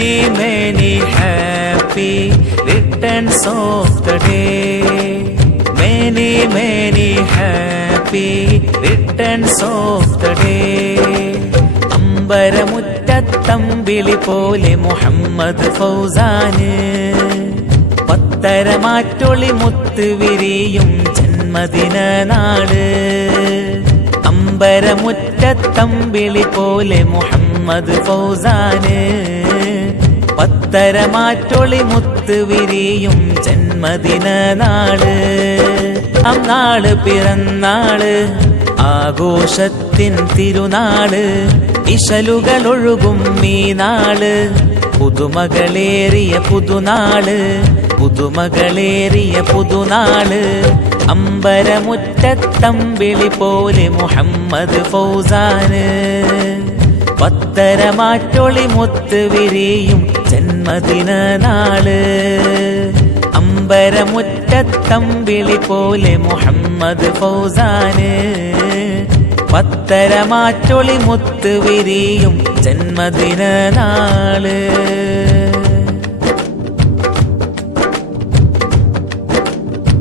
Many, many happy returns of the day. Many, many happy returns of the day. അമ്പരമുറ്റത്തമ്പിളി പോലെ മുഹമ്മദ് ഫൗസാന് പത്തരമാറ്റൊളി മുത്ത് വിരിയും ജന്മദിന നാള്. അമ്പരമുറ്റത്തമ്പിളി പോലെ മുഹമ്മദ് ഫൗസാന് പത്തരമാറ്റൊളി മുത്ത് വിരിയും ജന്മദിന നാള്. അന്നാള് പിറന്നാള് ആഘോഷത്തിൻ തിരുനാള്. ഇശലുകളൊഴുകും ഈ നാള് പുതുമകളേറിയ പുതുനാള്. പുതുമകളേറിയ പുതുനാള്. അമ്പരമുറ്റത്തമ്പിളി പോലെ മുഹമ്മദ് ഫൗസാന് പത്തരമാറ്റൊളി മുത്ത് വിരിയും ജന്മദിന നാള്. അമ്പരമുറ്റത്തമ്പിളി പോലെ മുഹമ്മദ് ഫൗസാന് പത്തരമാറ്റൊളി മുത്ത് വിരിയും ജന്മദിന നാള്.